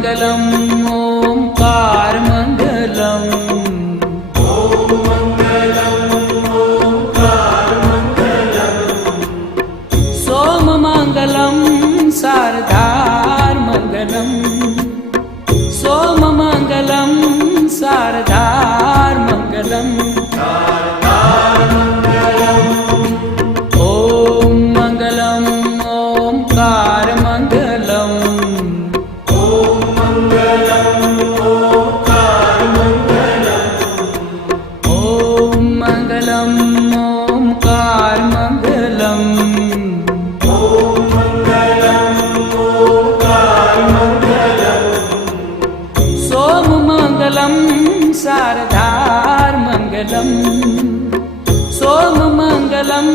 मंगलम ओंकार मंगलम। ओम मंगलम ओंकार मंगलम। सोम मंगलम शारदार मंगलम। सोम मंगलम शारदार मंगलम। शारदार मंगलम। ओम मंगलम ओंकार मंगलम। ओम मंगलम ओंकार मंगलम। ओम मंगलम ओंकार मंगलम। ओम मंगलम ओंकार मंगलम। सोम मंगलम शारदार मंगलम। सोम मंगलम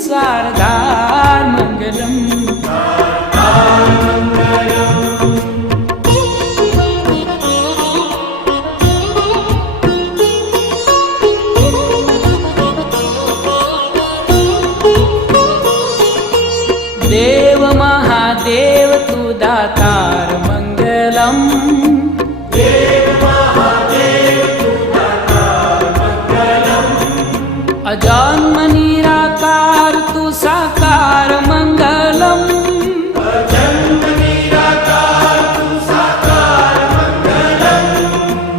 शारदार मंगलम। शारदार मंगलम। देव महादेव तू दातार मंगलम। देव महादेव तू दातार मंगलम। अजन्म निराकार तू साकार मंगलम। अजन्म निराकार तू साकार मंगलम।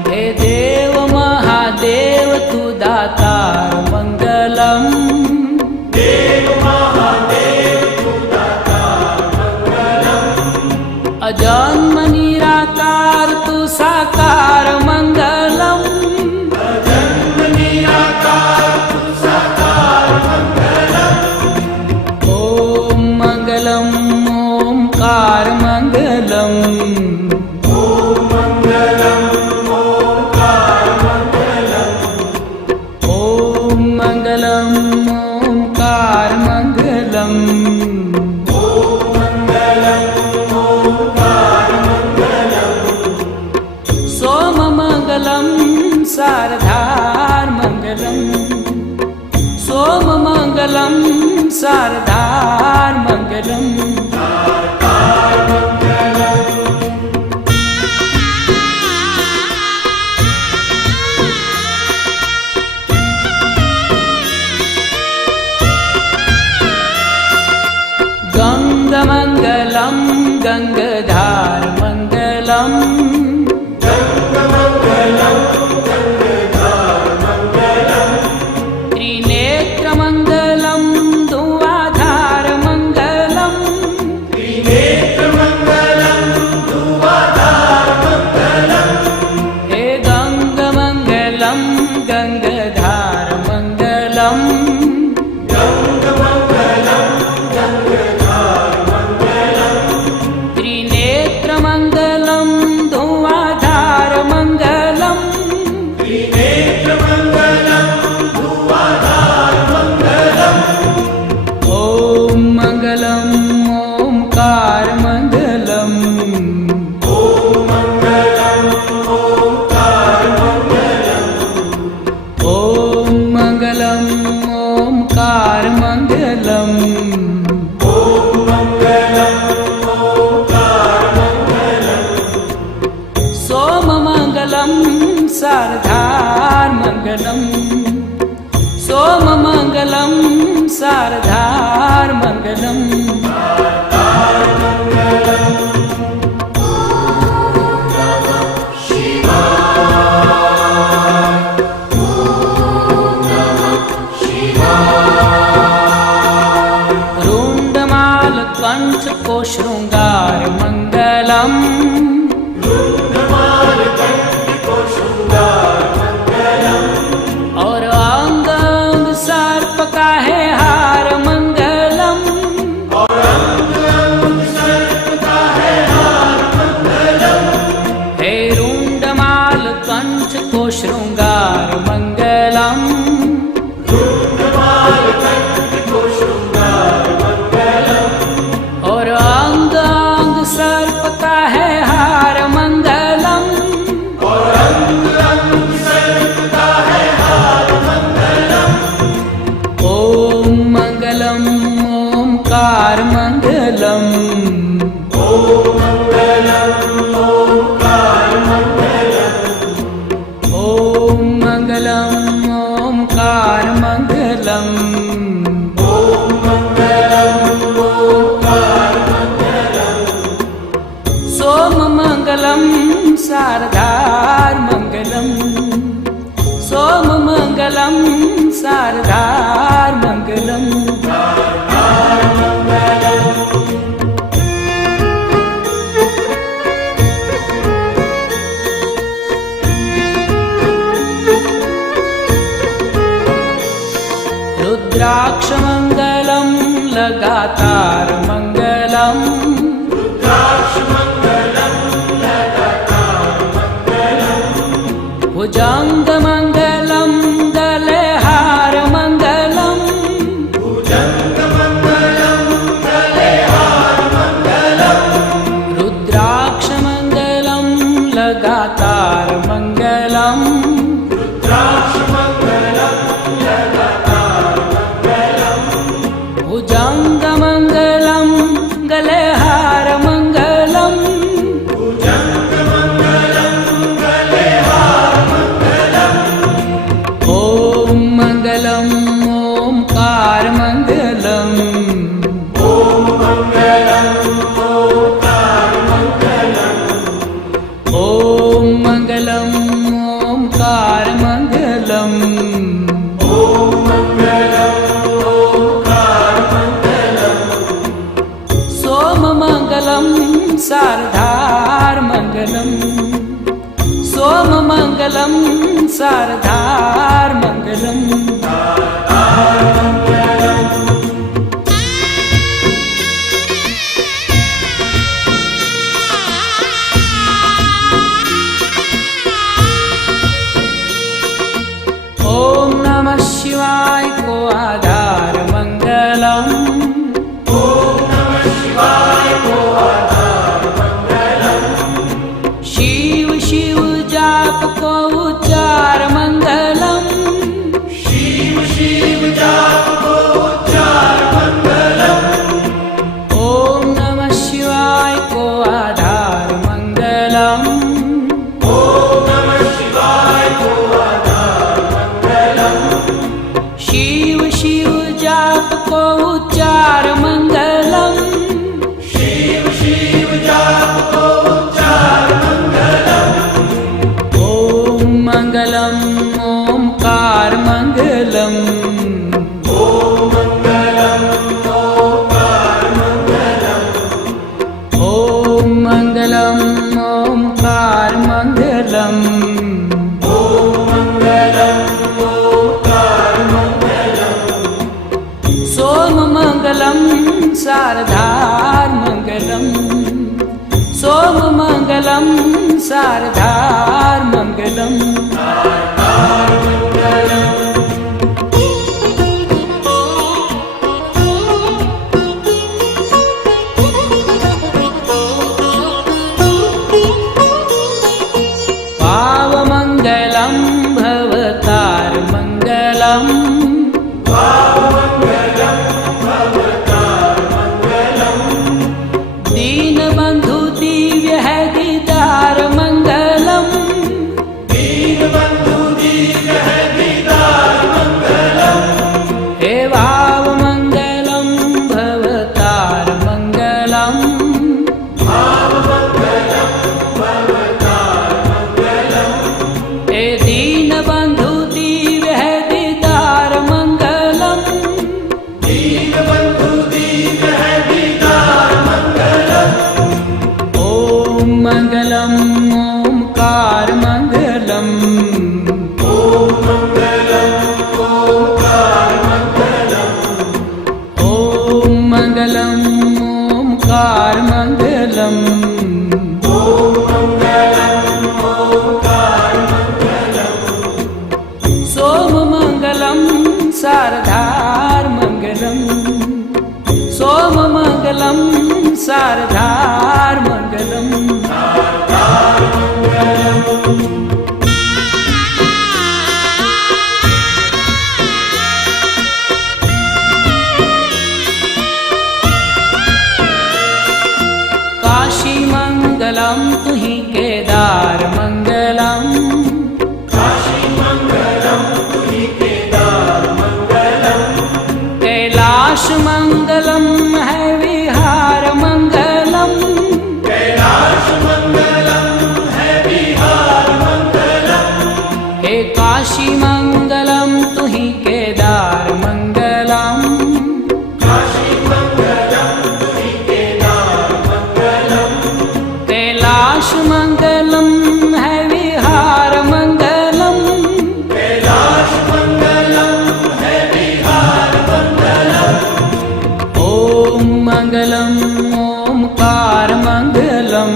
हे देव महादेव तू दातार मंगलम। देव महादेव तू दातार मंगलम। अजन्म निराकार तू साकार मंगलम। अजन्म निराकार तू साकार मंगलम। ओम मंगलम ओंकार मंगलम। ओम मंगलम ओंकार मंगलम। ओम मंगलम ओंकार मंगलम। ओम मंगलम ओंकार मंगलम। सोम मंगलम शारदार मंगलम। सोम मंगलम शारदार मंगलम। शारदार मंगलम। गंग मंगलम गंगधार मंगलम। गंग मंगलम गंगधार मंगलम। त्रिनेत्र मंगलम धुआधार मंगलम। त्रिनेत्र मंगलम धुआधार मंगलम। हे गंग मंगलम गंगधार मंगलम। गंग मंगलम गंगधार मंगलम। त्रिनेत्र मंगलम धुआधार मंगलम। त्रिनेत्र मंगलम धुआधार मंगलम। ओम मंगलम ओंकार मंगलम। ओम मंगलम ओंकार मंगलम। ओम मंगलम ओंकार मंगलम। ओम मंगलम ओंकार मंगलम। सोम मंगलम शारदार मंगलम। सोम मंगलम शारदार मंगलम। शारदार मंगलम। रुंडमाल कंठ को श्रृंगार मंगलम। रुंडमाल कंठ को श्रृंगार मंगलम। और अंग अंग सर्प का है हार मंगलम। और अंग अंग सर्प का है हार मंगलम। हे रुंडमाल कंठ को श्रृंगार मंगलम। रुंडमाल कंठ को श्रृंगार मंगलम। और अंग अंग सर्प का है हार मंगलम। सोममङ्गलं शारदार्मङ्गलम् सोममङ्गलं शारदार्मङ्गलम् रुद्राक्षमङ्गलं लगातार मङ्गलम् भुजङ्गमङ्गलं गलेहारमङ्गलम् रुद्राक्षमङ्गलं लगातार मङ्गलम् भुजङ्गमङ्गलं गलेहारमङ्गलम् ॐ मङ्गलम् ओङ्कारमङ्गलम् ॐ मङ्गलम् ओङ्कारमङ्गलम् सोममङ्गलं शारदार्मङ्गलम् सोममङ्गलं शारदार्मङ्गलम् ॐ नमः शिवाय को आधार मङ्गलम् शिव शिव जाप को उच्चार मङ्गलम् शिव शिव जाप को उच्चार मङ्गलम् ॐ नमः शिवाय को आधार मङ्गलम् ॐ नमः शिवाय को आधार मङ्गलम् शिव शिव जाप को उच्चार मङ्गलम् शिव शिव जाप को उच्चार मङ्गलम् ओङ्कार मङ्गलम् ॐ मङ्गलम् ओङ्कार मङ्गलम् सोममङ्गलं शारदार्मङ्गलम् सोममङ्गलं शारदार्मङ्गलम् पावमङ्गलं भवतार्मङ्गलम् दीनबन्धु दिव्य है दीदार मङ्गलम् हे भावमङ्गलं भवतार्मङ्गलम् हे दीनबन्धु दिव्य है दीदार मङ्गलम् ॐ मङ्गलम् ओङ्कार मङ्गलम् ॐ मङ्गलम् ओङ्कार मङ्गलम् सोममङ्गलं शारदार्मङ्गलम् सोममङ्गलं शारदार्मङ्गलम् काशीमङ्गलं तुहि केदारमङ्गलम् कैलाशमङ्गलं है विहारमङ्गलम् कैलाश मंगलम है विहार मंगलम, कैलाश मंगलम है विहार मंगलम। ओम मंगलम ओमकार मंगलम,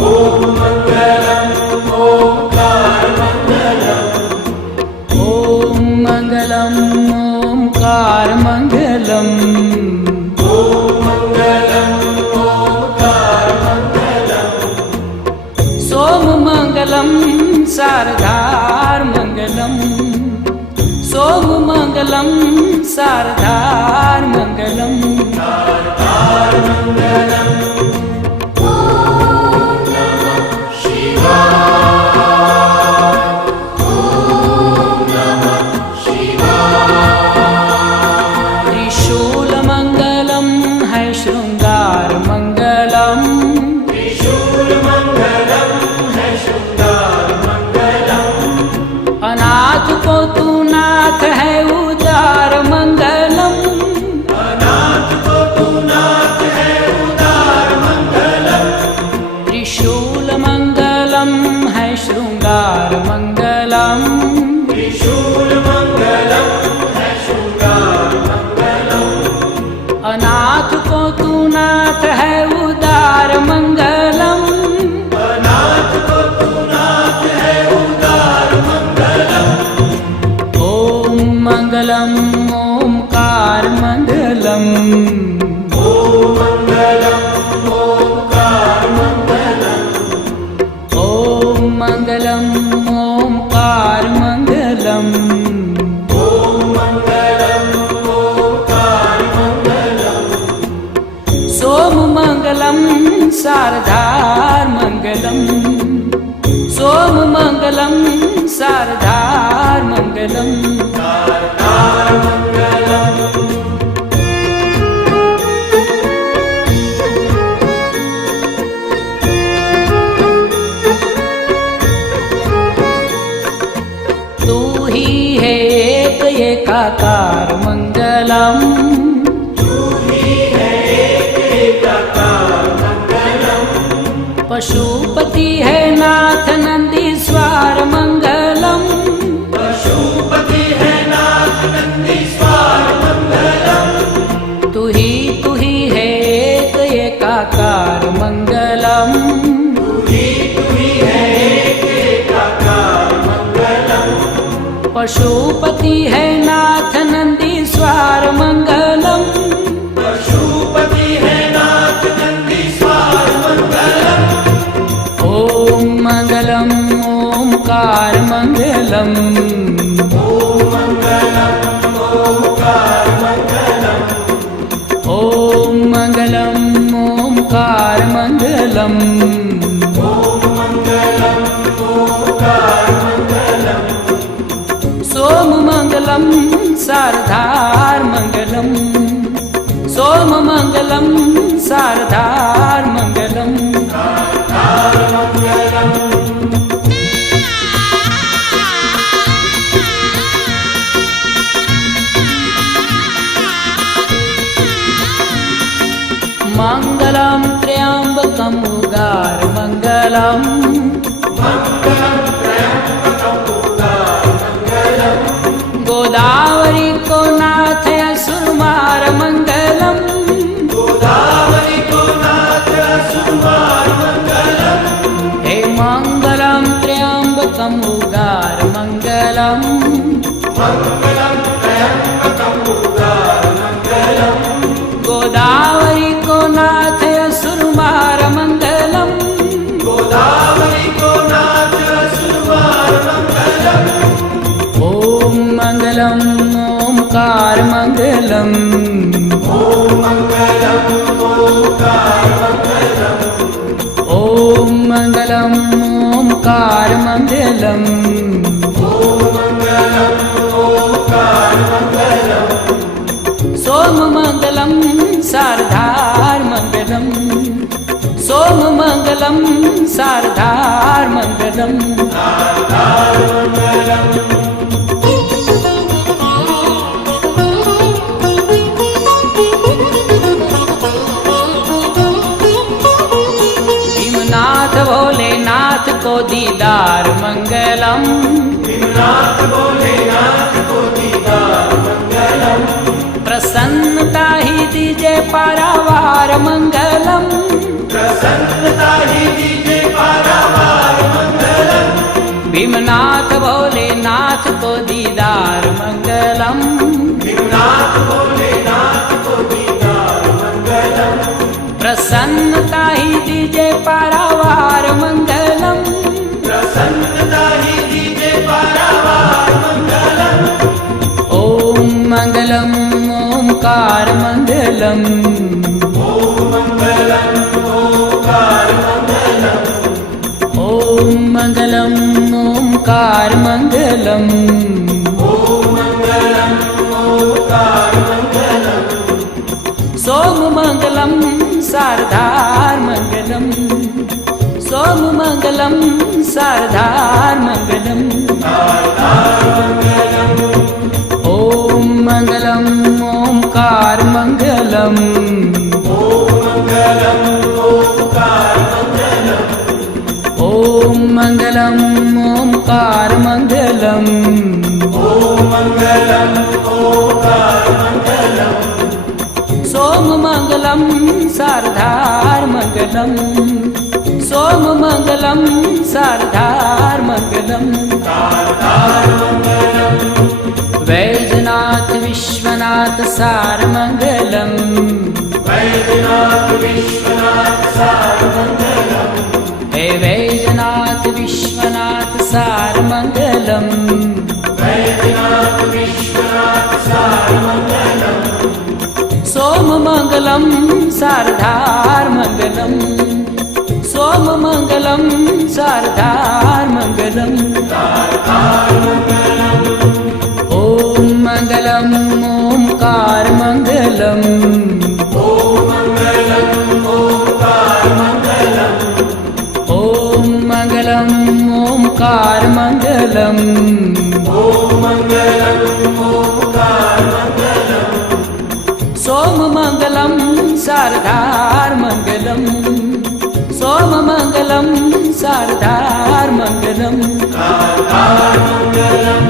ओम मंगलम ओंकार मंगलम। ओम मंगलम ओमकार मंगलम। ओम मंगलम ओंकार मंगलम। सोम मंगलम शारदार मंगलम, सोम मंगलम शारदार मंगलम। शारदार मंगलम। ओम नमः शिवाय। ओम नमः शिवाय। त्रिशूल मंगलम है श्रृंगार मंगलम, त्रिशूल मंगलम है शृंगार मंगलम। अनाथ को तू नाथ है उदार मंगलम, अनाथ को तू नाथ है उदार मंगलम। त्रिशूल मंगलम है श्रृंगार मंगलम, त्रिशूल मंगलम है शृंगार मंगलम। अनाथ को तू नाथ है उदार मंगलम, अनाथ को तू नाथ है उदार मंगलम। ओम मंगलम ओमकार मंगलम, ओम मंगलम ओंकार मंगलम। ओम मंगलम ओमकार मंगलम। ओम मंगलम ओंकार मंगलम। सोम मंगलम शारदार मंगलम, सोम मंगलम शारदार मंगलम। शारदार मंगलम। तू ही है एक एकाकार मंगलम, तू ही है एक एकाकार मंगलम। पशुपति है नाथ नंदीश्वर मंगलम, पशुपति है नाथ नंदीश्वर मंगलम। तू ही है एक एकाकार मंगलम, तू ही है एक एकाकार मंगलम। पशुपति है नाथ नंदीश्वर मंगलम, पशुपति है नाथ नंदीश्वर मंगलम। ओम मंगलम ओमकार मंगलम, ओम मंगलम ओंकार मंगलम। ओम मंगलम ओमकार मंगलम। ओम मंगलम ओंकार मंगलम। सोम मंगलम शारदार मंगलम, सोम मंगलम शारदार मंगलम। शारदार मंगलम। मंगलम त्र्यंबकम उगार मंगलम, मंगलम त्र्यंबकम उगार मंगलम। गोदावरी को नाथ असुरमार मंगलम, गोदावरी को नाथ असुरमार मंगलम। हे मंगलम त्र्यंबकम उगार मंगलम, मंगलम त्र्यंबकम उगार मंगलम। गोदावरी को नाथ असुरमार मंगलम, गोदावरी को नाथ असुरमार मंगलम। ओम मंगलम ओमकार मंगलम, ओम मंगलम ओंकार मंगलम। ओम मंगलम ओमकार मंगलम। ओम मंगलम ओंकार मंगलम। सोम मंगलम शारदार मंगलम, सोम मंगलम शारदार मंगलम। शारदार मंगलम। भीमनाथ को दीदार मंगलम, भीमनाथ भोलेनाथ को दीदार मंगलम, प्रसन्नता ही दीजे पारावार मंगलम, प्रसन्नता ही दीजे पारावार मंगलम, भीमनाथ भोलेनाथ को दीदार मंगलम, भीमनाथ भोलेनाथ को दीदार मंगलम, प्रसन्नता ही दीजे पारावार मंगलम, प्रसन्नता ही दीजे पारावार मंगलम। ओम मंगलम ओंकार मंगलम, ओम मंगलम ओंकार मंगलम, ओम मंगलम ओंकार मंगलम, ओम मंगलम ओंकार मंगलम, सोम मंगलम शारदार मंगलम, सोम मंगलम शारदार मंगलम, शारदार मंगलम, ओम मंगलम ओंकार मंगलम, ओम मंगलम ओंकार मंगलम, ओम मंगलम ओंकार मंगलम, ओम मंगलम ओंकार मंगलम, सोम मंगलम शारदार मंगलम, सोम मंगलम शारदार मंगलम, शारदार मंगलम, वैजनाथ विश्वनाथ सार मंगलम, वैद्यनाथ विश्वनाथ सार मंगलम, हे वैजनाथ विश्वनाथ सार मंगलम, वैद्यनाथ विश्वनाथ सार मंगलम, सोम मंगलम शारदार मंगलम, सोम मंगलम शारदार मंगलम, शारदार मंगलम, ओम मंगलम ओंकार मंगलम, ओम मंगलम ओंकार मंगलम, ओम मंगलम ओंकार मंगलम, ओम मंगलम ओंकार मंगलम, सोम मंगलम शारदार मंगलम, सोम मंगलम शारदार मंगलम, शारदार मंगलम,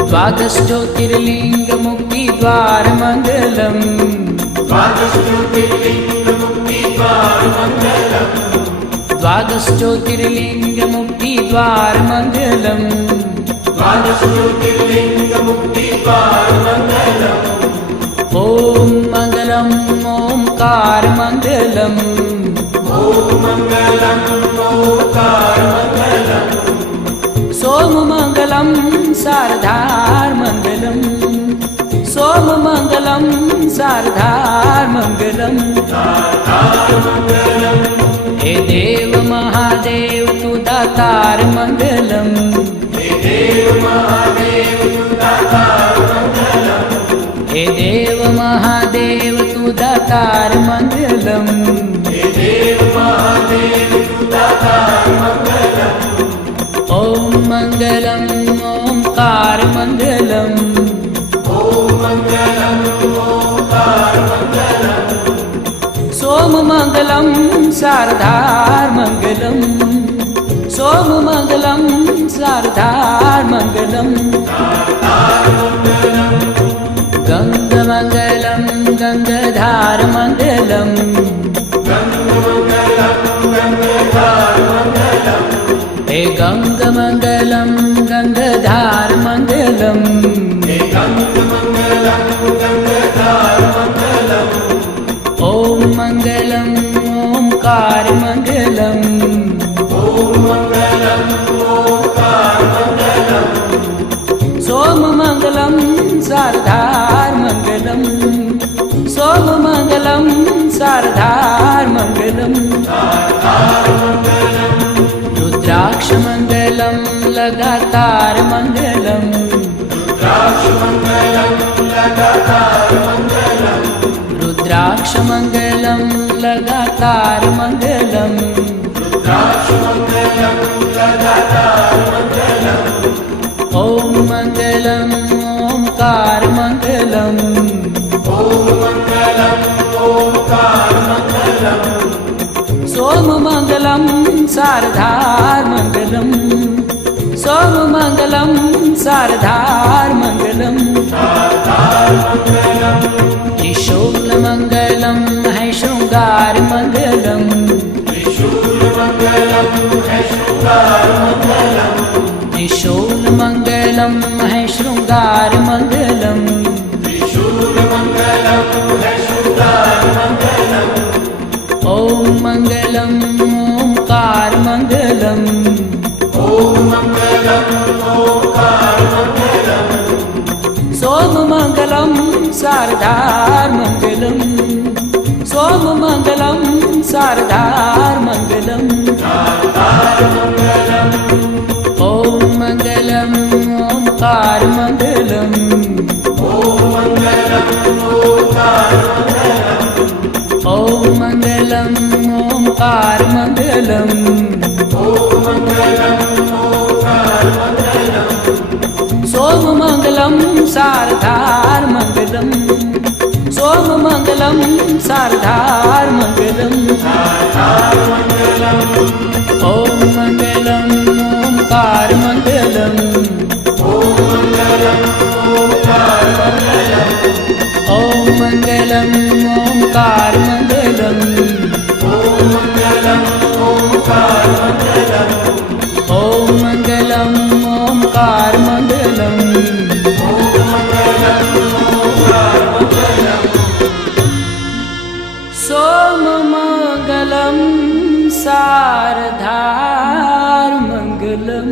द्वादश ज्योतिर्लिंग मुक्ति द्वार मंगलम, द्वादश ज्योतिर्लिंग मुक्ति द्वार मंगलम, द्वादश ज्योतिर्लिंग मुक्ति द्वार मंगलम, द्वादश ज्योतिर्लिंग मुक्ति द्वार मंगलम, ओम मंगलम ओंकार मंगलम, ओम मंगलम ओंकार मंगलम, सोम मंगलम शारदार मंगलम, सोम मंगलम शारदार मंगलम, शारदार मंगलम, हे देव महादेव तू दातार मंगलम, हे देव महादेव तू दातार मंगलम, हे देव महादेव तू दातार मंगलम, हे देव महादेव तू दातार मंगलम, ओम मंगलम ओंकार मंगलम, ओम मंगलम ओंकार मंगलम, सोम मंगलम शारदार मंगलम, सोम मंगलम शारदार मंगलम, शारदार मंगलम, गंग मंगलम गंगधार मंगलम, गंग मंगलम गंगधार मंगलम, हे गंग मंगलम गंगधार मंगलम, हे गंग मंगलम गंगधार मंगलम, ओम मंगलम ओंकार मंगलम, ओम मंगलम ओंकार मंगलम, सोम मंगलम शारदार मंगलम, सोम मंगलम शारदार मंगलम, शारदार मंगलम, रुद्राक्ष मंगलम लगातार मंगलम, रुद्राक्ष मंगलम लगातार मंगलम, रुद्राक्ष मंगलम लगातार मंगलम, रुद्राक्ष मंगलम लगातार मंगलम, ओम मंगलम ओंकार मंगलम, ओम मंगलम ओंकार मंगलम, सोम मंगलम सारधार मंगलम सोममंगलम सारधार मंगलम त्रिशूल मंगलम है श्रृंगार मंगलम त्रिशूल मंगलम है श्रृंगार मंगलम त्रिशूल मंगलम है श्रृंगार मंगलम त्रिशूल मंगलम है श्रृंगार मंगलम ओम मंगलम ओंकार मंगलम ओम मंगलम ओंकार मंगलम सोम मंगलम सारधार मंगलम सोम मंगलम सारधार मंगलम सारधार मंगलम ओम मंगलम ओंकार मंगलम ओम मंगलम ओंकार मंगलम ओम मंगलम ओंकार मंगलम ओम मंगलम ओंकार मंगलम सोम मंगलम सारधार मंगलम सोम मंगलम सारधार मंगलम सारधार मंगलम ओम मंगलम ओंकार मंगलम ओम मंगलम ओंकार मंगलम ओम मंगलम ओंकार मंगलम ओम मंगलम ओंकार मंगलम ओम मंगलम ओंकार मंगलम ओम मंगलम ओंकार मंगलम सोम मंगलम सारधार मंगलम